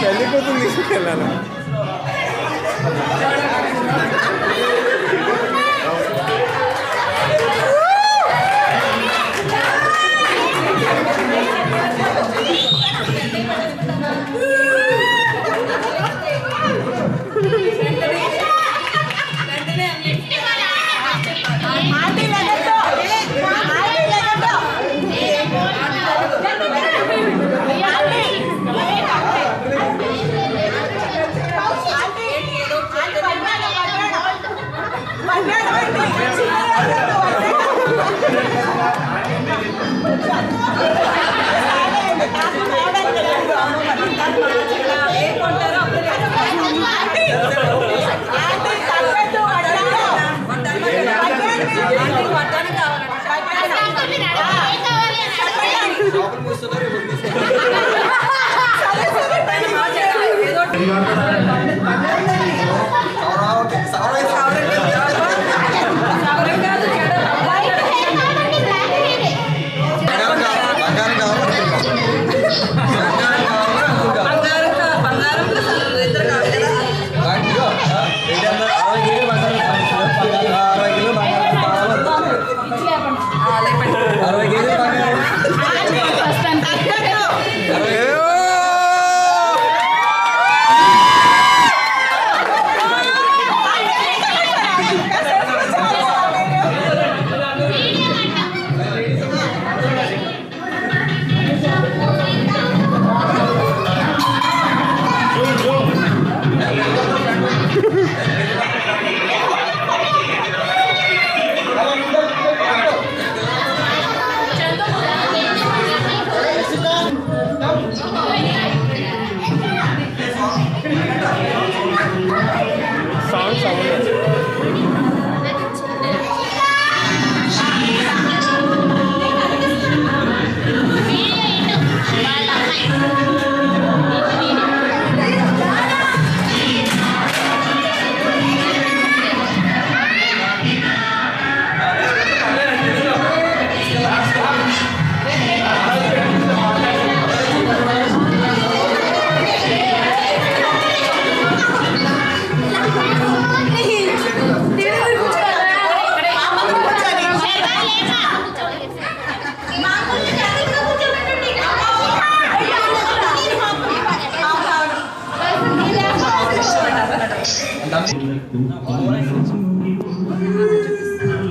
పెళ్లి కూతురు తీసుకెళ్ళాను.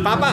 పాపా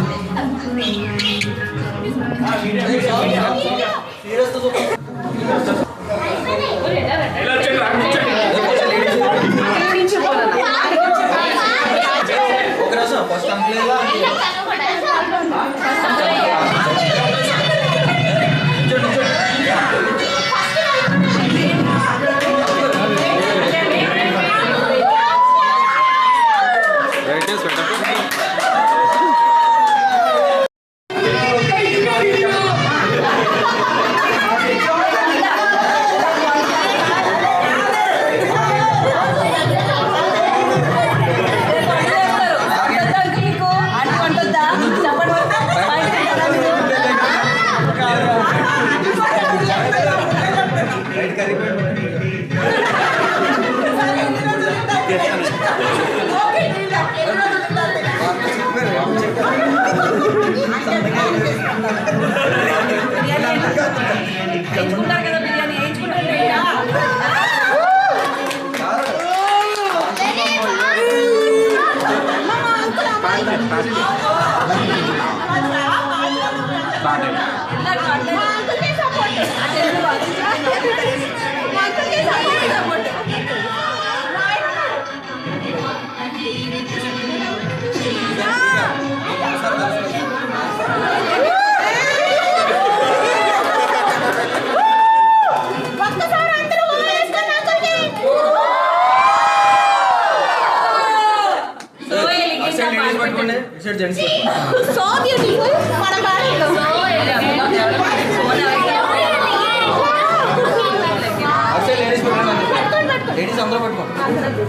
So beautiful. लेडीज अंदर पట్టుకో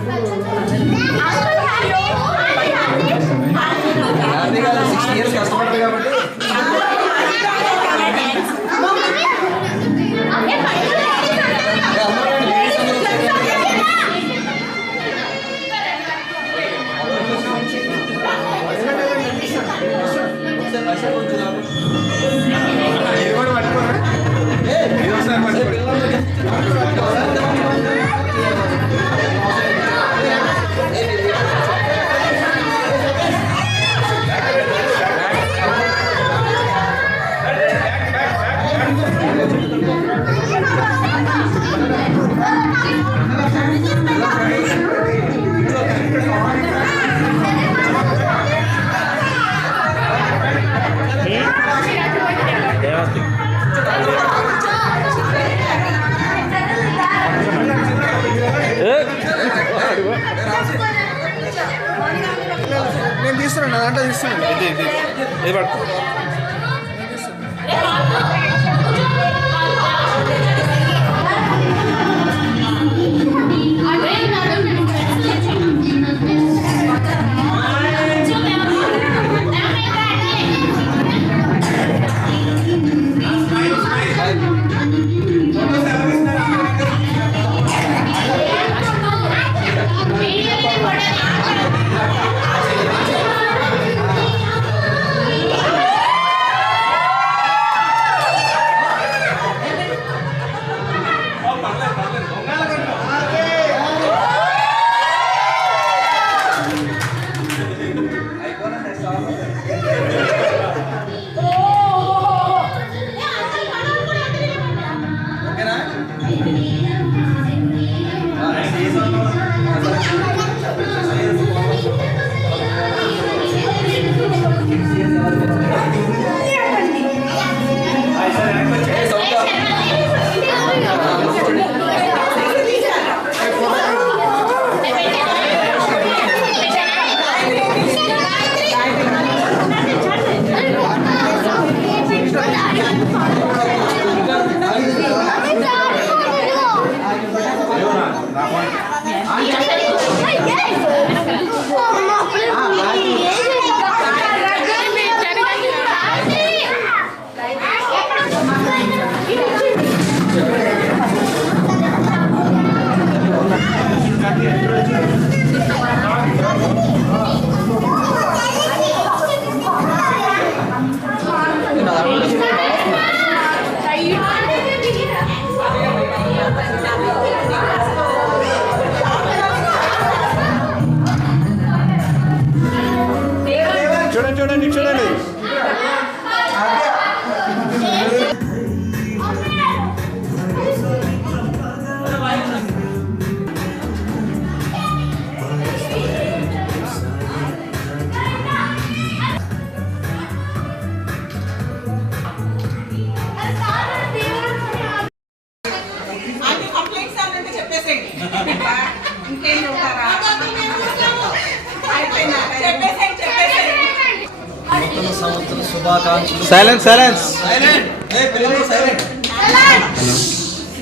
సైలెన్స్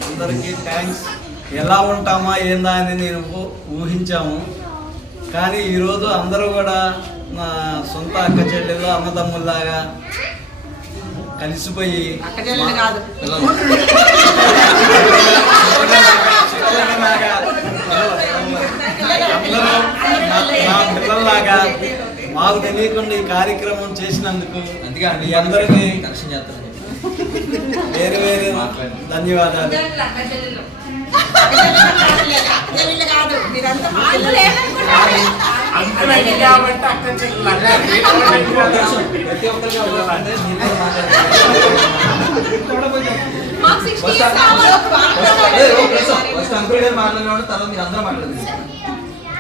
అందరికీ థ్యాంక్స్. ఎలా ఉంటామా ఏందా అని నేను ఊహించాము. కానీ ఈరోజు అందరూ కూడా నా సొంత అక్క చెల్లెలు అన్నదమ్ముల్లాగా కలిసిపోయి అందరూ నా పిల్లల్లాగా మాకు తెలియకుండా ఈ కార్యక్రమం చేసినందుకు మీ అందరికీ వేరు వేరు ధన్యవాదాలు.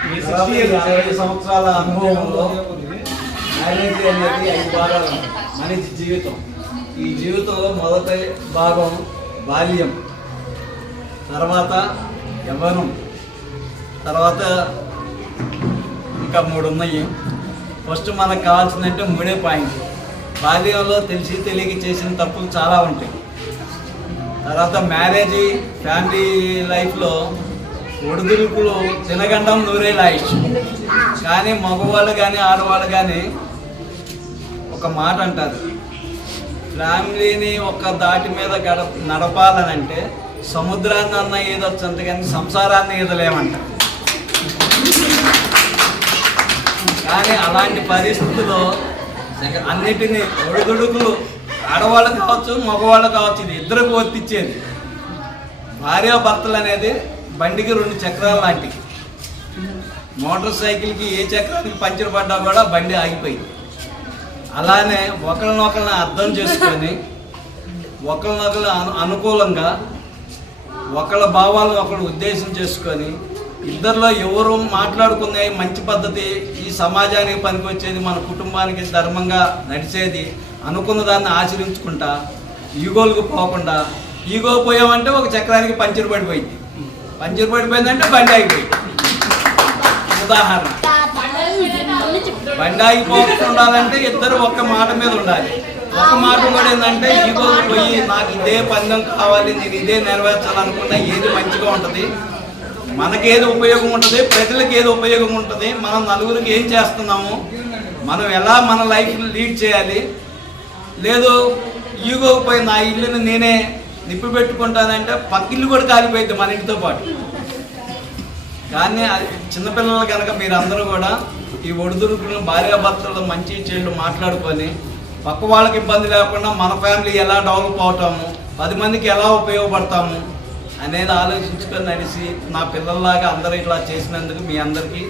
ఈ 60 సంవత్సరాల అనుభవంలో మ్యారేజ్ అనేది 5 భాగాలు. మనిషి జీవితం, ఈ జీవితంలో మొదటి భాగం బాల్యం, తర్వాత యవ్వనం, తర్వాత ఇంకా 3 ఉన్నాయి. ఫస్ట్ మనకు కావాల్సిందంటే 3 పాయింట్. బాల్యంలో తెలిసి తెలియక చేసిన తప్పులు చాలా ఉంటాయి. తర్వాత మ్యారేజ్, ఫ్యామిలీ లైఫ్లో ఒడిదుడుకులు తినగండం నూరేళ్ళ ఆయుష్. కానీ మగవాళ్ళు కానీ ఆడవాళ్ళు కానీ ఒక మాట అంటారు, ఫ్యామిలీని ఒక దాటి మీద నడపాలనంటే సముద్రాన్ని అన్న ఈదొచ్చు, అంతేగాని సంసారాన్ని ఈదలేమంటారు. కానీ అలాంటి పరిస్థితుల్లో అన్నిటినీ ఒడిదుడుకులు ఆడవాళ్ళు కావచ్చు మగవాళ్ళు కావచ్చు, ఇది ఇద్దరికి వర్తించేది. భార్యాభర్తలు అనేది బండికి 2 చక్రాలు లాంటివి. మోటార్ సైకిల్కి ఏ చక్రానికి పంచర్ పడ్డా కూడా బండి ఆగిపోయింది. అలానే ఒకరినొకరిని అర్థం చేసుకొని ఒకరినొకరు అనుకూలంగా ఒకళ్ళ భావాలను ఒకరు ఉద్దేశం చేసుకొని ఇద్దరిలో ఎవరు మాట్లాడుకునే మంచి పద్ధతి, ఈ సమాజానికి పనికొచ్చేది, మన కుటుంబానికి ధర్మంగా నడిచేది అనుకున్న దాన్ని ఆచరించుకుంటా ఈగోలకు పోకుండా, ఈగో పోయామంటే ఒక చక్రానికి పంచర్ పడిపోయింది, పంచర్ పడిపోయిందంటే బండి ఆగిపోయింది. ఉదాహరణ, బండి ఆగిపోకుండా ఉండాలంటే ఇద్దరు ఒక్క మాట మీద ఉండాలి. ఒక మాట కూడా ఏంటంటే ఈగో పోయి నాకు ఇదే పందెం కావాలి, నేను ఇదే నెరవేర్చాలనుకున్నా ఏది మంచిగా ఉంటుంది, మనకేది ఉపయోగం ఉంటుంది, ప్రజలకు ఏది ఉపయోగం ఉంటుంది, మనం నలుగురికి ఏం చేస్తున్నాము, మనం ఎలా మన లైఫ్ లీడ్ చేయాలి. లేదు ఈగో పోయి నా ఇల్లుని నేనే నిప్పి పెట్టుకుంటానంటే పక్కిల్లు కూడా కాలిపోయింది మన ఇంటితో పాటు. కానీ చిన్నపిల్లలు కనుక మీరు అందరూ కూడా ఈ ఒడిదుడుకులను భార్యాభర్తలు మంచి చెడు మాట్లాడుకొని పక్క వాళ్ళకి ఇబ్బంది లేకుండా మన ఫ్యామిలీ ఎలా డెవలప్ అవుతాము, 10 మందికి ఎలా ఉపయోగపడతాము అనేది ఆలోచించుకొని నడిచి నా పిల్లల్లాగా అందరూ ఇట్లా చేసినందుకు మీ అందరికీ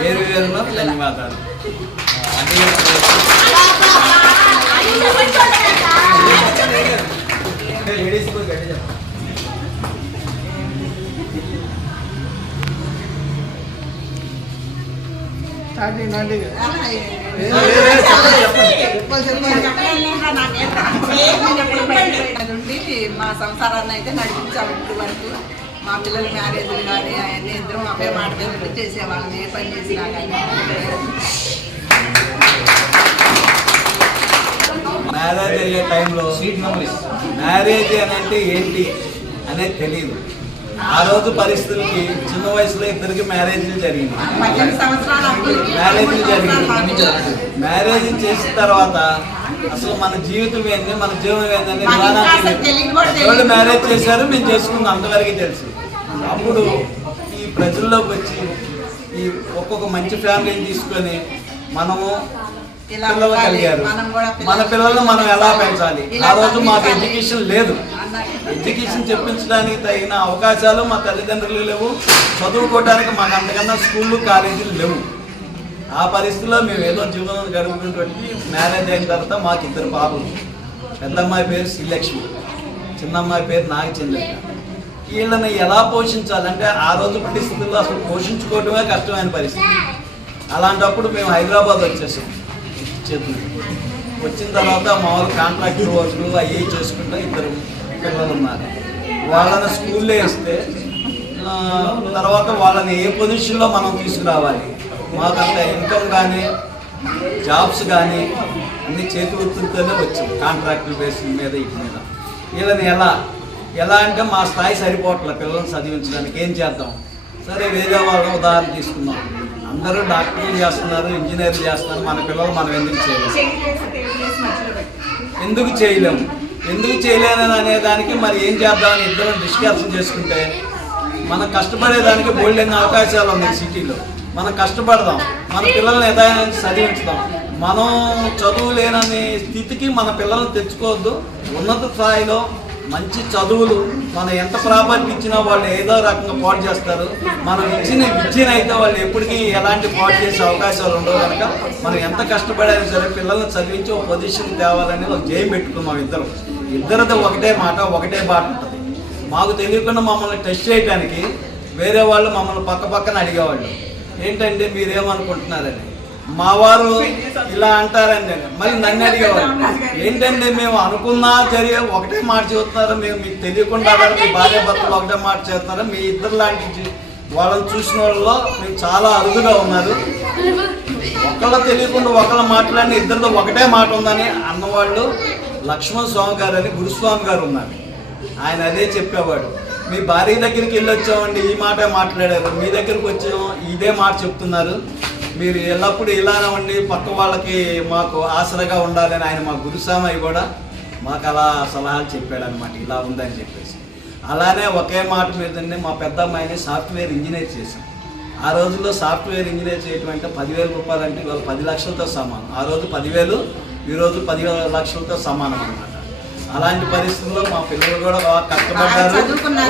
వేరు వేరుగా ధన్యవాదాలు. మా సంసారాన్ని అయితే నడిపించాము ఇప్పుడు వరకు. మా పిల్లల మ్యారేజ్లు కానీ అవన్నీ ఇద్దరం ఒకే మాట మీద చేసేవాళ్ళం, ఏ పని చేసినా కానీ. మ్యారేజ్ అయ్యే టైంలో మ్యారేజ్ అని అంటే ఏంటి అనేది తెలియదు. ఆ రోజు పరిస్థితులకి చిన్న వయసులో ఇద్దరికి మ్యారేజ్లు జరిగింది. మ్యారేజ్ చేసిన తర్వాత అసలు మన జీవితం ఏంటి, మన జీవనం ఏంటని వాళ్ళు మ్యారేజ్ చేశారు, మేము చేసుకున్నాం, అంతవరకు తెలుసు. అప్పుడు ఈ ప్రజల్లోకి వచ్చి ఈ ఒక్కొక్క మంచి ఫ్యామిలీని తీసుకొని మనము పిల్లలు కలిగారు. మన పిల్లలను మనం ఎలా పెంచాలి, ఆ రోజు మాకు ఎడ్యుకేషన్ లేదు, ఎడ్యుకేషన్ చెప్పించడానికి తగిన అవకాశాలు మా తల్లిదండ్రులు లేవు, చదువుకోవడానికి మాకు అంతకన్నా స్కూళ్ళు కాలేజీలు లేవు. ఆ పరిస్థితిలో మేము ఏదో జీవనం గడుపుకుంటూ మ్యారేజ్ అయిన తర్వాత మాకు 2 బాబులు. పెద్దమ్మాయి పేరు శ్రీలక్ష్మి, చిన్నమ్మాయి పేరు నాగచంద్ర. వీళ్ళని ఎలా పోషించాలంటే ఆ రోజు పరిస్థితుల్లో అసలు పోషించుకోవడమే కష్టమైన పరిస్థితి. అలాంటప్పుడు మేము హైదరాబాద్ వచ్చేసాం. వచ్చిన తర్వాత మామూలు కాంట్రాక్ట్ వర్క్లు అవి చేసుకుంటూ 2 పిల్లలు ఉన్నారు. వాళ్ళని స్కూల్లో వేస్తే తర్వాత వాళ్ళని ఏ పొజిషన్లో మనం తీసుకురావాలి, మాకంత ఇన్కమ్ కానీ జాబ్స్ కానీ అన్ని చేతి వృత్తులతోనే వచ్చాం, కాంట్రాక్టుల బేసిస్ మీద వీటి మీద. వీళ్ళని ఎలా అంటే మా స్థాయి సరిపోవట్లే పిల్లల్ని చదివించడానికి, ఏం చేద్దాం? సరే వేరే వాళ్ళని ఉదాహరణ తీసుకుందాం. అందరూ డాక్టర్లు చేస్తున్నారు, ఇంజనీర్లు చేస్తున్నారు, మన పిల్లలు మనం ఎందుకు చేయలేము అనే దానికి మరి ఏం చేద్దామని ఇద్దరం డిస్కషన్ చేసుకుంటే, మనం కష్టపడేదానికి బోల్డెన్ అవకాశాలు ఉన్నాయి సిటీలో. మనం కష్టపడదాం, మన పిల్లల్ని ఏదైనా చదివించుదాం. మనం చదువు లేననే స్థితికి మన పిల్లల్ని తెచ్చుకోవద్దు. ఉన్నత స్థాయిలో మంచి చదువులు, మనం ఎంత ప్రాపర్టీ ఇచ్చినా వాళ్ళు ఏదో రకంగా పాటు చేస్తారు. మనం ఇచ్చిన విద్యనైతే వాళ్ళు ఎప్పటికీ ఎలాంటి పాటు చేసే అవకాశాలు ఉండవు. కనుక మనం ఎంత కష్టపడైనా సరే పిల్లల్ని చదివించి ఒక పొజిషన్ తేవాలని ఒక జయం పెట్టుకున్నాం. ఇద్దరితో ఒకటే మాట, ఒకటే బాట ఉంటుంది. మాకు తెలియకుండా మమ్మల్ని టెస్ట్ చేయడానికి వేరే వాళ్ళు మమ్మల్ని పక్కన అడిగేవాళ్ళు, ఏంటంటే మీరేమనుకుంటున్నారని. మా వారు ఇలా అంటారండి, మళ్ళీ నన్ను అడిగేవాళ్ళు, ఏంటంటే మేము అనుకున్నా జరిగే ఒకటే మాట చెబుతున్నారు, మీకు తెలియకుండా మీ భార్య భర్తలు ఒకటే మాట చెబుతున్నారు. మీ ఇద్దరు లాంటి వాళ్ళని చూసిన వాళ్ళలో మేము చాలా అరుదుగా ఉన్నారు. ఒకళ్ళ తెలియకుండా ఒకళ్ళ మాట్లాడిన ఇద్దరితో ఒకటే మాట ఉందని అన్నవాళ్ళు లక్ష్మణ్ స్వామి గారు అని గురుస్వామి గారు ఉన్నారు. ఆయన అదే చెప్పేవాడు, మీ భార్య దగ్గరికి వెళ్ళి వచ్చామండి, ఈ మాట మాట్లాడారు, మీ దగ్గరికి వచ్చాము ఇదే మాట చెప్తున్నారు, మీరు ఎల్లప్పుడూ ఇలానే ఉండి పక్క వాళ్ళకి మాకు ఆసరగా ఉండాలని ఆయన మా గురుస్వామి కూడా మాకు అలా సలహాలు చెప్పాడు అనమాట, ఇలా ఉందని చెప్పేసి. అలానే ఒకే మాట మీదనే మా పెద్ద అమ్మాయిని సాఫ్ట్వేర్ ఇంజనీర్ చేశాం. ఆ రోజుల్లో సాఫ్ట్వేర్ ఇంజనీర్ చేయటం అంటే 10,000 రూపాయలు అంటే ఇవాళ 10 లక్షలతో సమానం. ఆ రోజు 10,000, ఈరోజు 10 లక్షలతో సమానం అనమాట. అలాంటి పరిస్థితుల్లో మా పిల్లలు కూడా బాగా కష్టపడ్డారు,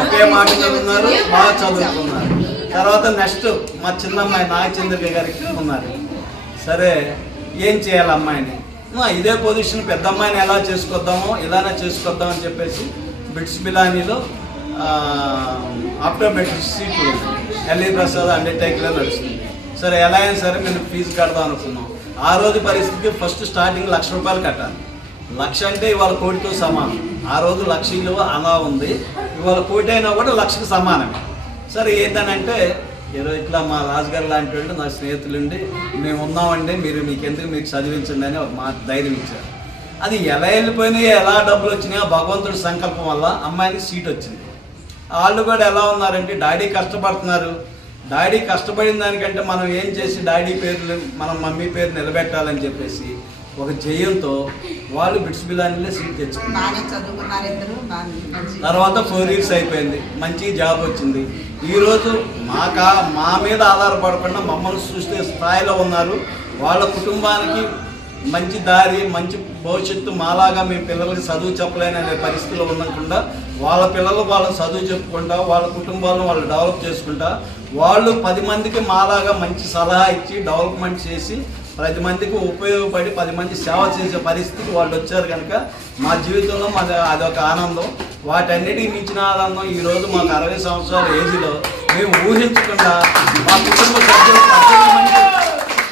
ఒకే మాట ఉన్నారు, బాగా చదువుకున్నారు. తర్వాత నెక్స్ట్ మా చిన్న అమ్మాయి నాగచంద్రిక గారికి ఉన్నారు. సరే ఏం చేయాలి అమ్మాయిని, ఇదే పొజిషన్ పెద్ద అమ్మాయిని ఎలా చేసుకొద్దామో ఇలానే చేసుకొద్దాం అని చెప్పేసి బిట్స్ బిలానీలో ఆప్టోమెట్రిక్ సీట్లు ఎల్ఈ ప్రసాద్ అండర్టేకింగ్లో నడుస్తుంది. సరే ఎలా అయినా సరే మేము ఫీజు కడదాం అనుకున్నాం. ఆ రోజు పరిస్థితికి ఫస్ట్ స్టార్టింగ్ 1,00,000 రూపాయలు కట్టాలి. 1,00,000 అంటే ఇవాళ 1,00,000తో సమానం. ఆ రోజు 1,00,000 విలువ అలా ఉంది, ఇవాళ 1,00,000 అయినా కూడా 1,00,000కి సమానమే. సరే ఏంటనంటే ఇట్లా మా రాజుగారు లాంటి వాళ్ళు నా స్నేహితులుండి మేము ఉన్నామండి, మీకు చదివించండి అని ఒక మాట ధైర్యం ఇచ్చారు. అది ఎలా వెళ్ళిపోయినాయి, ఎలా డబ్బులు వచ్చినాయో భగవంతుడి సంకల్పం వల్ల అమ్మాయికి సీట్ వచ్చింది. వాళ్ళు కూడా ఎలా ఉన్నారంటే డాడీ కష్టపడుతున్నారు, డాడీ కష్టపడిన దానికంటే మనం ఏం చేసి డాడీ పేరు మనం మమ్మీ పేరు నిలబెట్టాలని చెప్పేసి ఒక జయంతో వాళ్ళు బిట్స్ బిలానీలో సీట్ తెచ్చుకున్నారు. తర్వాత 4 years అయిపోయింది, మంచి జాబ్ వచ్చింది. ఈరోజు మా మీద ఆధారపడకుండా మమ్మల్ని చూస్తే స్థాయిలో ఉన్నారు. వాళ్ళ కుటుంబానికి మంచి దారి, మంచి భవిష్యత్తు మాలాగా మేము పిల్లలకి చదువు చెప్పలేననే పరిస్థితిలో ఉండకుండా వాళ్ళ పిల్లలు వాళ్ళని చదువు చెప్పుకుంటా వాళ్ళ కుటుంబాలను వాళ్ళు డెవలప్ చేసుకుంటా వాళ్ళు 10 మందికి మాలాగా మంచి సలహా ఇచ్చి డెవలప్మెంట్ చేసి 10 మందికి ఉపయోగపడి 10 మంది సేవ చేసే పరిస్థితికి వాళ్ళు వచ్చారు. కనుక మా జీవితంలో అదొక ఆనందం. వాటన్నిటికి మించిన ఆనందం ఈరోజు మాకు 60 సంవత్సరాల ఏజ్లో మేము ఊహించకుండా మా కుటుంబ సభ్యులు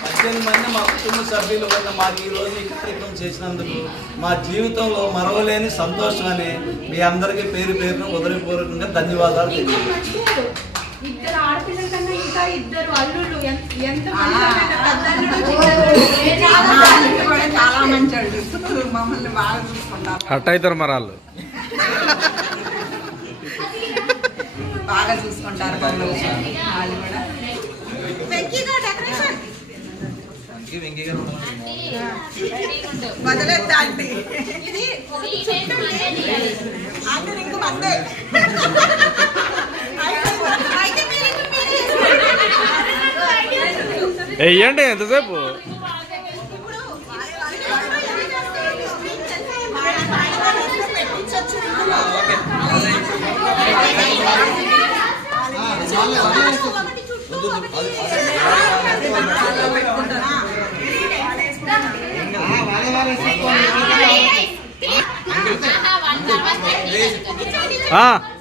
18 మంది మా కుటుంబ సభ్యులు వల్ల మాకు ఈరోజు ఈ కార్యక్రమం చేసినందుకు మా జీవితంలో మరవలేని సంతోషం అని మీ అందరికీ పేరు పేరును హృదయపూర్వకంగా ధన్యవాదాలు తెలియజేస్తున్నాను. ఇద్దరు ఆడపిల్లల కన్నా ఇంకా ఇద్దరు అల్లుళ్ళు ఎంత చాలా మంచి మమ్మల్ని బాగా చూసుకుంటారు, హట్ అవుతారు మరి వాళ్ళు బాగా చూసుకుంటారు వాళ్ళు కూడా. వదలద్దా అంటే వెయ్యండి ఎంతసేపు.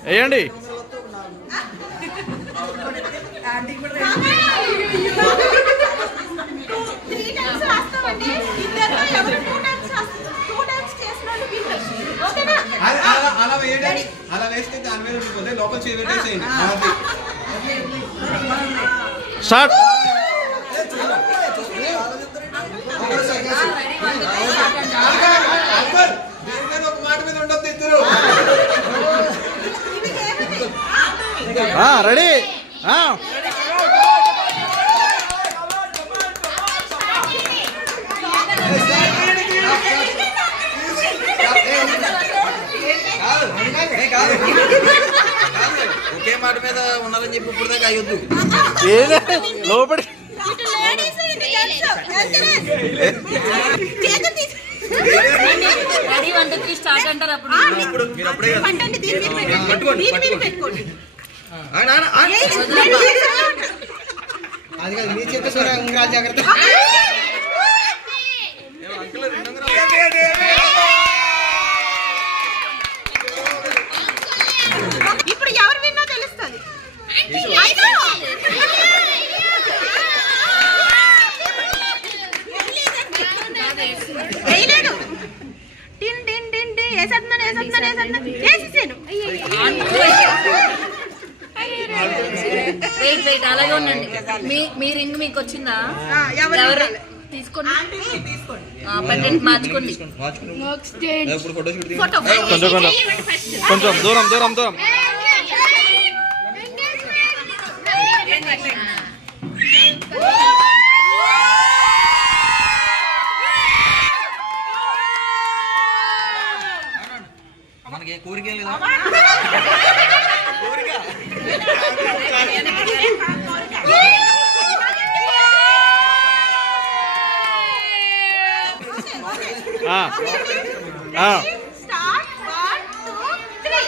వేయండి. అలా వేస్తే దాని మీద ఉండిపోతే లోపల చేయండి. స్టార్ట్. దీని మీద ఒక మాట మీద ఉండొద్దు ఇద్దరు. రెడీ ఒకే మాట మీద ఉండాలని చెప్పి ఇప్పుడు దాకా అయ్యొద్దు. లోపడి రెడీ 1 2 3 స్టార్ట్ అంటారు అప్పుడు మీరు అప్పుడే కదా. పట్టండి, దీని మీద పెట్టండి. పట్టుకోండి, దీని మీద పట్టుకోండి. పెట్టుకోండి. అది కాదు నీ చేత సరే ఉంగరాలు జాగ్రత్త. ఇప్పుడు ఎవరు విన్నో తెలుస్తుంది. వేయలేదు. టిన్ టిన్ టిన్ టిన్ వేసేస్తున్నాను వేసేసాను. వెయిట్ అలాగే ఉండండి. మీ రింగ్ మీకు వచ్చిందా? ఎవరు తీసుకోండి, పట్టండి, మార్చుకోండి. ఇప్పుడు ఫోటో షూట్ ఫోటో కొంచెం దూరం మనకి కోరిక లేదా? స్టార్ట్ 1 2 3.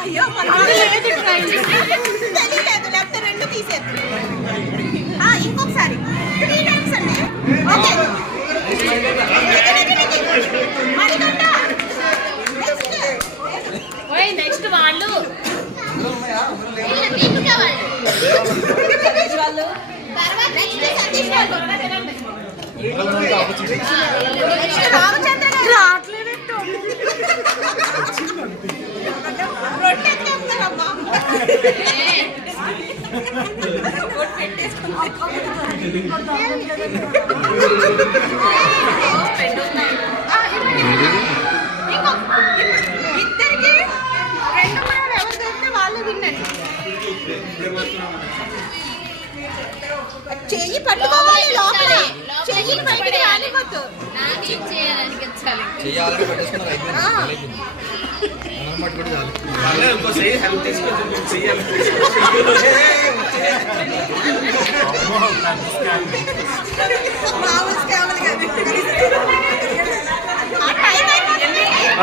అయ్యో తెలియలేదు, లేకపోతే 2 తీసేది. ఇంకొకసారి 3 టైమ్స్ అండి. ఓకే నెక్స్ట్ వాళ్ళు రామచంద్ర గారు రావట్లేదు. ఇద్దరికి 2 గుణాలు ఎవరు దొరికితే వాళ్ళు విన్నండి. చెయ్యి పట్టుకోవాలి లోపల, చెయ్యి బయటికి రానివ్వద్దు. చెయ్యాలని పెట్టేసుకున్నారు, అయిపోయింది. పట్టుకుంటే చాలు.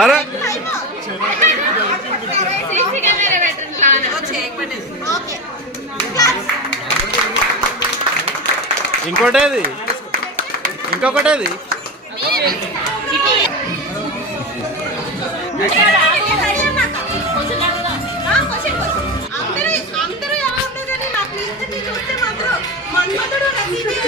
అరే ఇంకోటేది ఇంకొకటేది అందరూ ఎలా ఉన్నారు కానీ నాకు ఇద్దరిని చూస్తే మాత్రం మన్మధుడు రవిదేవుడు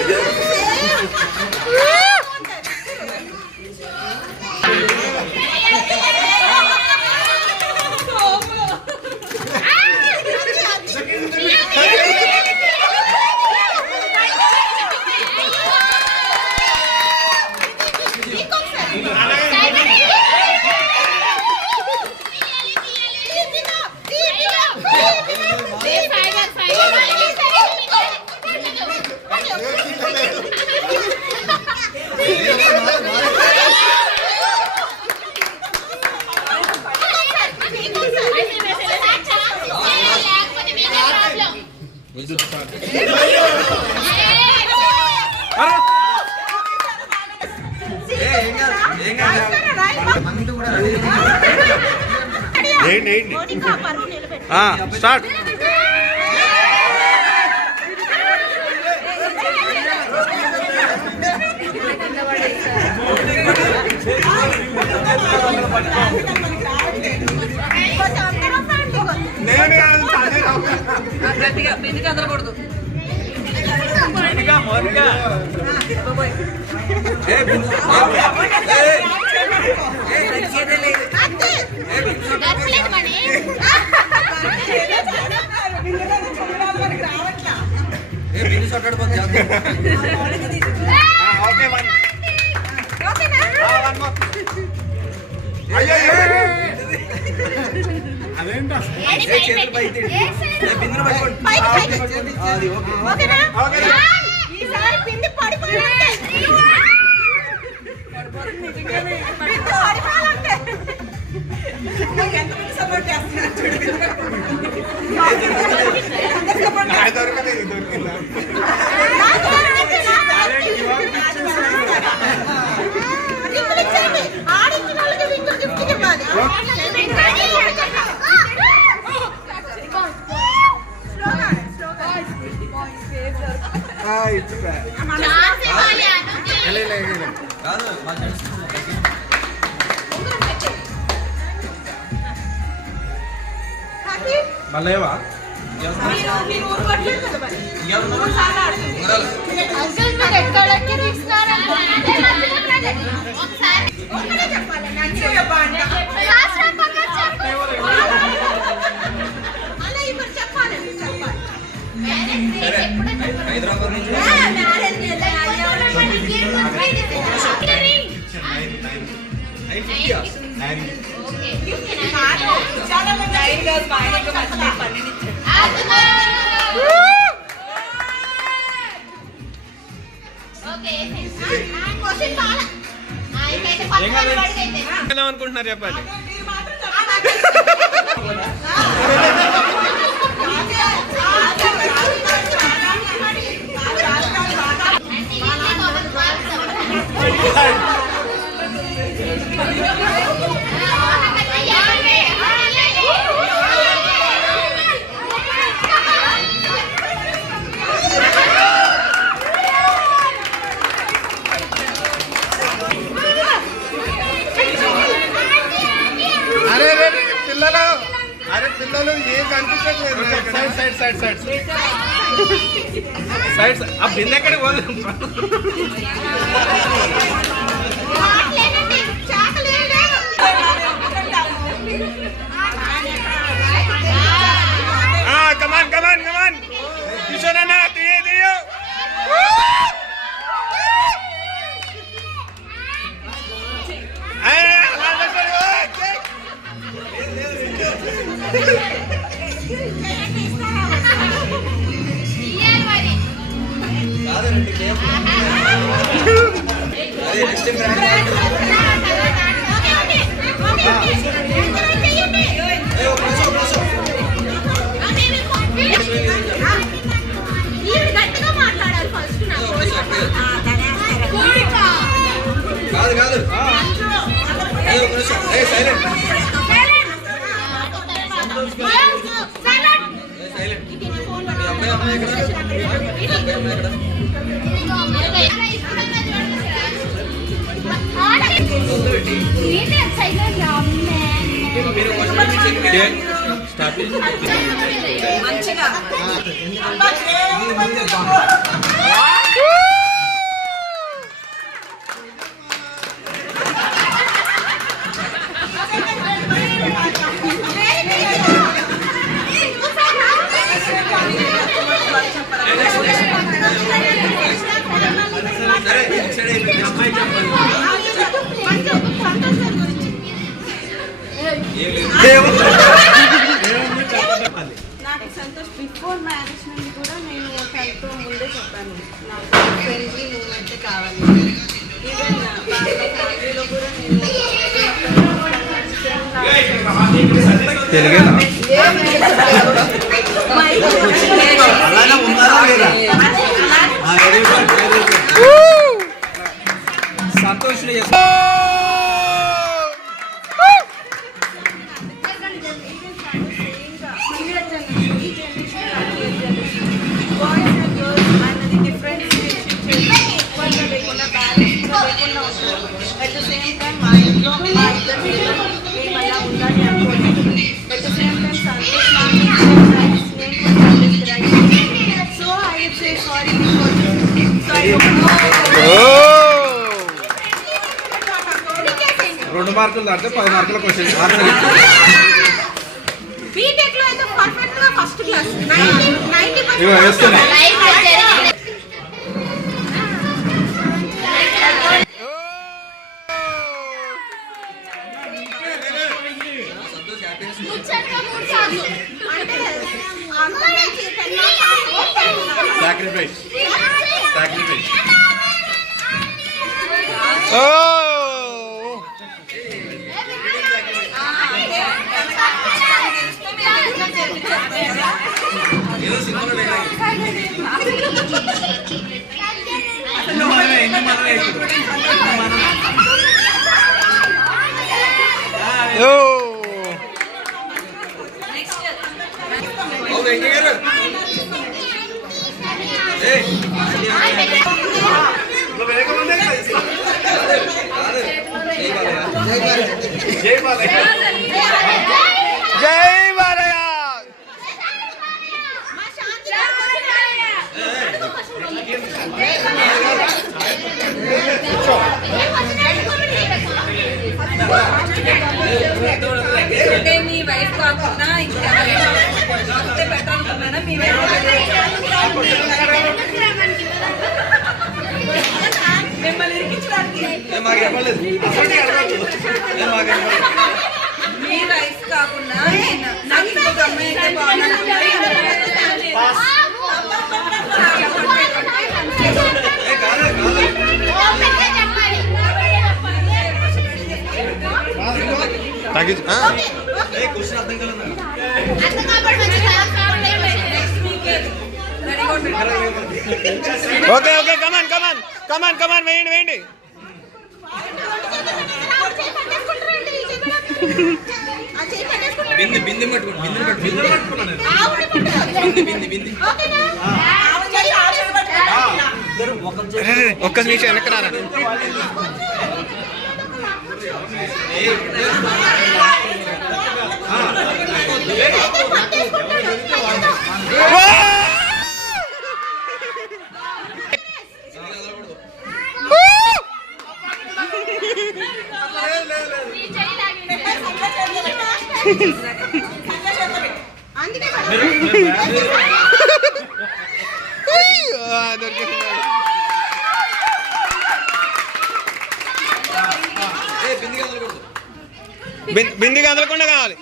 స్టార్ట్. గట్టిగా బిందుకు అందరకూడదు. ఈసారి పిండి పడిపోయాలంటే ఎంతమంది సపోర్ట్ చేస్తున్నారు ఆడించిన వాళ్ళకి గిఫ్ట్ ఇవ్వాలి. మళ్ళేవా మీరు ఊరు పట్టలేదు కదా మరి. అంకుల్ మీరు ఎక్కడికి తీస్తున్నారు ఒక్కడే చెప్పాలి. మంచిగా చెప్పండి. అలా ఇప్పుడు చెప్పాలి. చెప్పాలి. హైదరాబాద్ నుంచి అనుకుంటున్నారు చెప్పండి. పిల్లలు ఏం కనిపించట్లేదు. సైడ్ ఆ బిందె ఎక్కడికి పోదు. కమాన్ కూర్చోనన్నా తీయో గట్టిగా మాట్లాడాలి ఫస్ట్. కాదు సైలెంట్ అమ్మాయి ఎక్కడ మంచిగా నాకు సంతోష్ బిఫోర్ మ్యారేజ్ నుండి కూడా నేను తనతో ముందే చెప్పాను నాకు ఫ్రెండ్లీ మూమెంట్ కావాలి. ఈవెన్ ఫ్యామిలీలో కూడా Santosh at the same time మా ఇంట్లో మా ఇద్దరు పిల్లలు మేము అలా ఉండాలి అనుకోలేదు. At the same time Santosh so I 2 మార్కులు దాటితే 10 మార్కుల క్వశ్చన్. బీటెక్ లో అయితే పర్ఫెక్ట్ గా ఫస్ట్ క్లాస్ 90% ఇగో వేస్తున్నా. సాక్రిఫైస్. జై బాలయ్య. అంటే మీ వైఫ్ కాకుండా ఇంకా పెట్టాలనుకున్నారా? మీ వైఫ్ మిమ్మల్ని ఇరికించడానికి మీ వైఫ్ కాకుండా నాకు ఇంకొక అమ్మాయి అయితే ఓకే ఓకే కమాన్ వేయండి. బింది ఒక్క నిమిషం వెనక్కి రారా. బింది కదలకుండా కావాలి.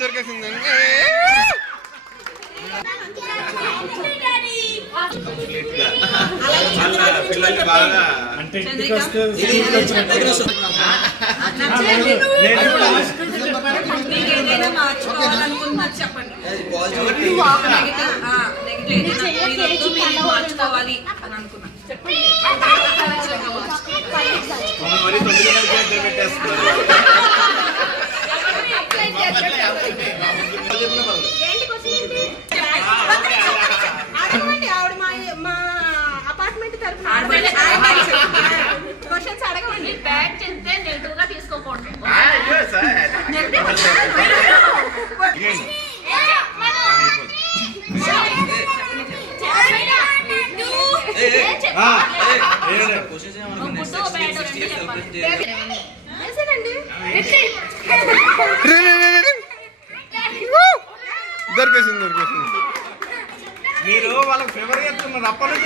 దొరికేసింది. పిల్లలు బాగా ఏదైనా మార్చుకోవాలనుకుంటున్నారు చెప్పండి. మార్చుకోవాలి అని అనుకున్నా చెప్పండి. మా అపార్ట్మెంట్ తరఫున క్వశ్చన్స్ అడగండి. బ్యాగ్ చెప్తే నెగిటివ్ గా తీసుకోకూడదు. దొరికేసింది. మీరు వాళ్ళకి ఫేవర్ చేస్తున్నారు. అప్పటి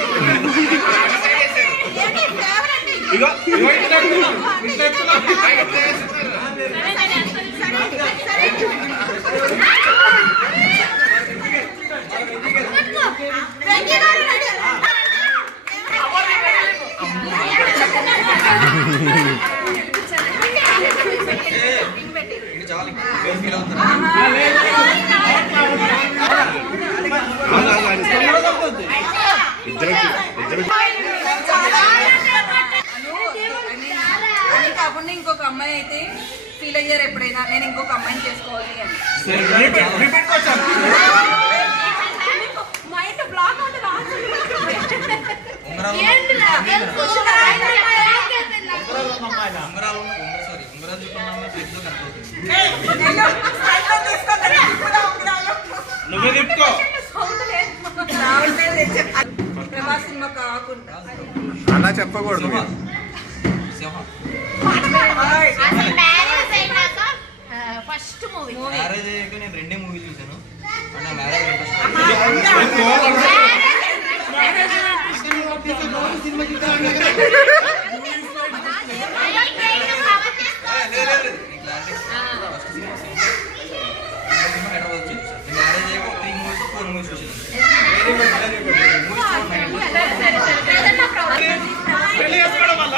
కాకుండా ఇంకొక అమ్మాయి అయితే ఫీల్ అయ్యారు ఎప్పుడైనా నేను ఇంకొక అమ్మాయిని చేసుకోవాలి అని. మైండ్ బ్లాక్ అవుతుంది. నువ్వే తిప్పుకో. ప్రభాస్ సినిమా కాకుండా అలా చెప్పకూడదు ఫస్ట్ మూవీ మ్యారేజ్ అయ్యాక నేను 2 మూవీలు చూసాను. అంటే మ్యారేజ్ మ్యారేజ్ అయ్యాక 3 మూవీస్ 4 మూవీస్ చూసాను. పెళ్లి చేసుకోవడం వల్ల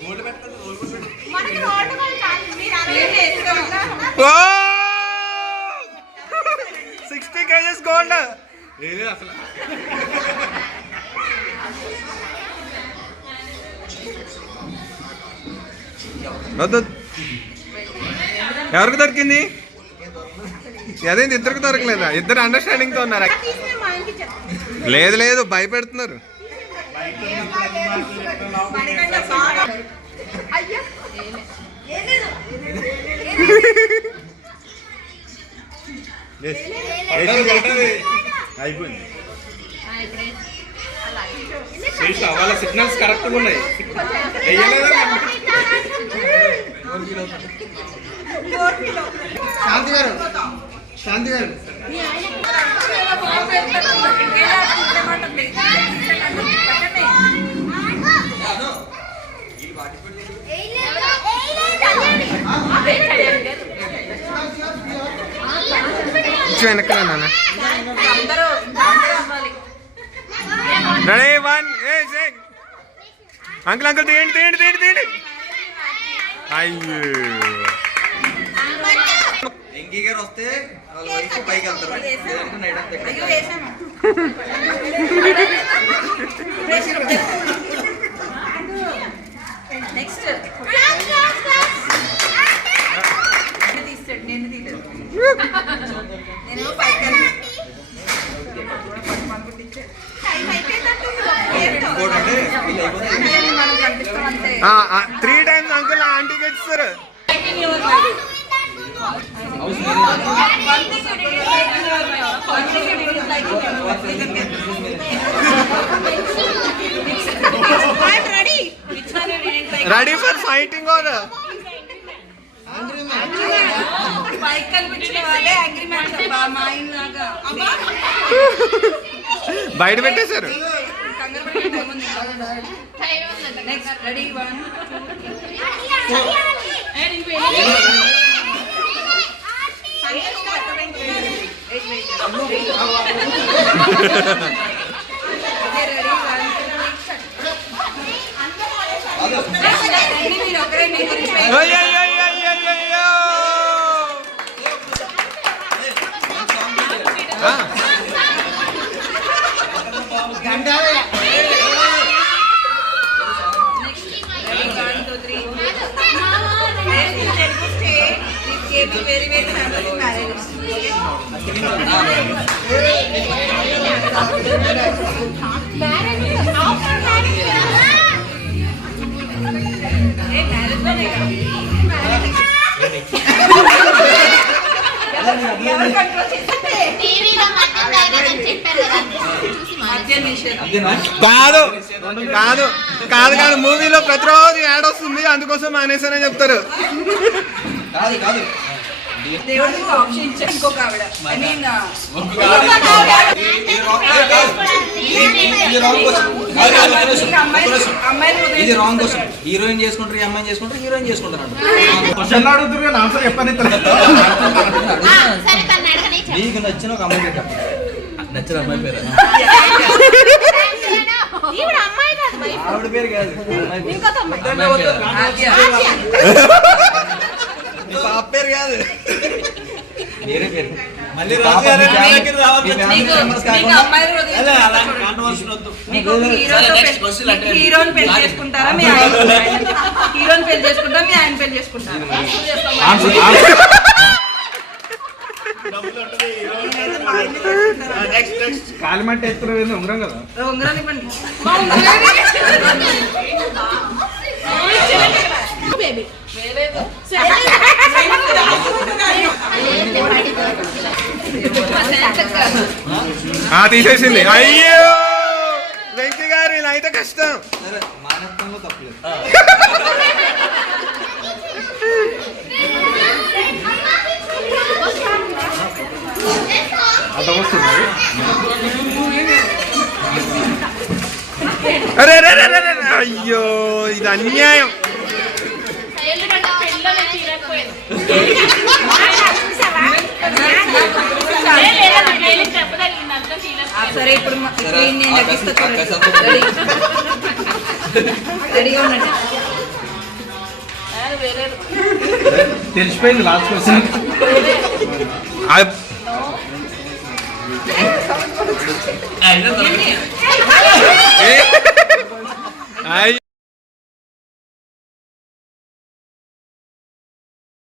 గోల్డ్ పెట్టాలి, గోల్డ్ కూడా 60 kgs గోల్డ్ లేదు అసలు. వద్దు. ఎవరికి దొరికింది? అదేంటి ఇద్దరికి దొరకలేదా? ఇద్దరు అండర్స్టాండింగ్ తో ఉన్నారా? లేదు లేదు భయపెడుతున్నారు. అయిపోయింది. వాళ్ళ సిగ్నల్స్ కరెక్ట్ గా ఉన్నాయి. శాంతి గారు శాంతి గారు వెనక రెడీ 1 అంకుల్ అంకుల్ తీయండి తీయండి తీయండి తీయండి. అయ్యో వెంకీ గారు వస్తే వాళ్ళ వైఫ్ పైకి వెళ్తారు. లేదంటే నైట్ అంతా ఇక్కడ. నెక్స్ట్ తీస్తాడు, నేను తీయలేదు. నేను పైకి ఇంకోటంటే వీళ్ళు అయిపోతుంది. మనం కనిపిస్తాం అంతే. 3 times అంకుల్ ఆంటీకి ఇస్తారు. రెడీ ఫర్ ఫైటింగ్ ఆర్ పైకి కనిపించిన వాళ్ళే అగ్రిమెంట్ మా ఆయన లాగా బయట పెట్టేశారు. కంగారు పడే టైం ఉంది. నెక్స్ట్ రెడీ 1 మీరు ఒకరే మీ గురించి very very family marriage. కాదు కాదు కాదు కాదు మూవీలో ప్రతిరోజు యాడ్ వస్తుంది, అందుకోసం మానేసానని చెప్తారు. కాదు కాదు దేవుడికి ఆప్షన్ ఇచ్చా ఇంకొక ఆవిడ ఐ మీన్ ఇది రాంగ్ క్వశ్చన్. హీరోయిన్ చేసుకుంటారు, ఈ అమ్మాయిని చేసుకుంటారు, హీరోయిన్ చేసుకుంటారు. క్వశ్చన్ అడుగుతారు కానీ ఆన్సర్ చెప్పని. మీకు నచ్చిన ఒక అమ్మాయి పేరు నచ్చిన అమ్మాయి పేరు ఆవిడ పేరు కాదు, పాప పేరు కాదు, వేరే పేరు. మళ్ళీ హీరోని పెళ్లి చేసుకుంటారా మీ ఆయన హీరోని పెళ్లి చేసుకుంటారా మీ ఆయన పెళ్లి చేసుకుంటారా? కాలిమంటే ఎత్తులు ఉంగరం కదా. ఉంగరాలు ఇవ్వండి. బేబీ తీసేసింది. అయ్యో వెంకీ గారు ఇలా అయితే కష్టం. సరే మానత్వంలో తప్పలేదు. అరే అరే అరే అరే, అయ్యో ఇది అన్యాయం. సరే ఇప్పుడు నేను నటిస్తా రెడీగా ఉండండి. తెలిసిపోయింది లాస్ట్ క్వశ్చన్. అయ్యో